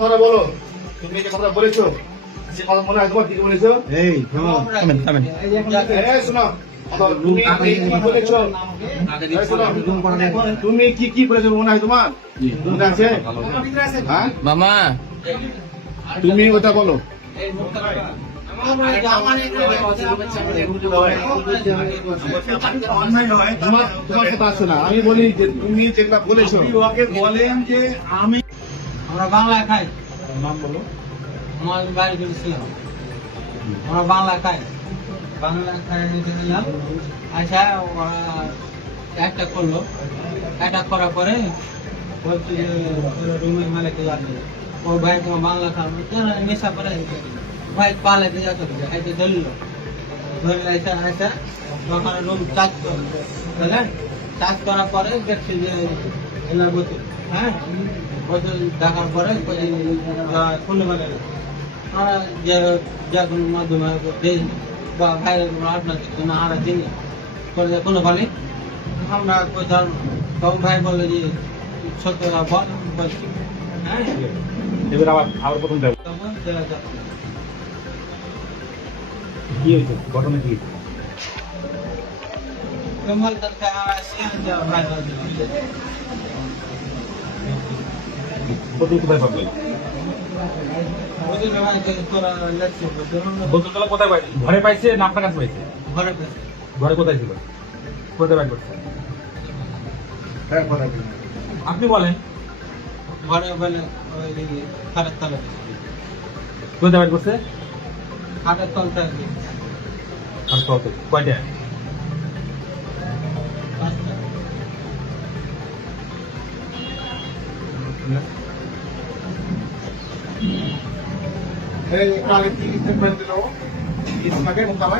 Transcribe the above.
কথা বলো, তুমি যে কথা বলেছো সে কথা মনে হয় তোমার কি বলেছো? এই থামেন থামেন এই শোনো, তুমি কি বলেছো? এই শোনো, তুমি কি বলেছো মনে হয় তোমার মনে আছে? হ্যাঁ মামা তুমি ওটা বলো। তোমার কথা আসছে না, আমি বলি যে তুমি যেটা বলেছো ওকে বলেন যে আমি আমরা বাংলা খাই, নাম বলো। আমার বাড়ি করেছিলাম, আমরা বাংলা খাই, বাংলা খাই নিলাম। আচ্ছা ওরা একটা করলো, একটা করার পরে বলছে যে রুমের মালিককে যাচ্ছে, ওর ভাই তোমার বাংলা খাওয়া কেন নেশা করে ভাই পালাতে যাচ্ছে, এটা ধরলো, ধরলে এসে আসা তখন রুম চার্জ করলো, বুঝলেন? চার্জ করার পরে দেখছি যে এনার বোতল, হ্যাঁ বোতল দেখার পরে খুলে বলে আমরা যে কোনো মাধ্যমে দিই বা বাইরে আপনাদের জন্য আমরা দিই করে কোনো বলে আমরা কোথাও তখন ভাই বলে যে সত্য বল বলছি, হ্যাঁ এবার আবার প্রথম দেব তখন চলে যাবে। কি হয়েছে ঘটনা কি? কমল তরকা আসে ভাই বলে প্রথম কোথায় পাবেন? ওদের ভাই তোরা লাগছে বোতলতলা কোথায় পাইছে? ঘরে পাইছে না আপনার কাছে পাইছে? ঘরে পেয়েছে ঘরে কোথায় ছিল? কোথায় বাইর করছে? আপনি বলেন ঘরে বলে ওই খাটের তলে, কোথায় বাইর করছে? খাটের তলটা আর কত কয়টা? এই আগে কি স্টেটমেন্ট দিলো? কি তোমাকে মোকাবেলা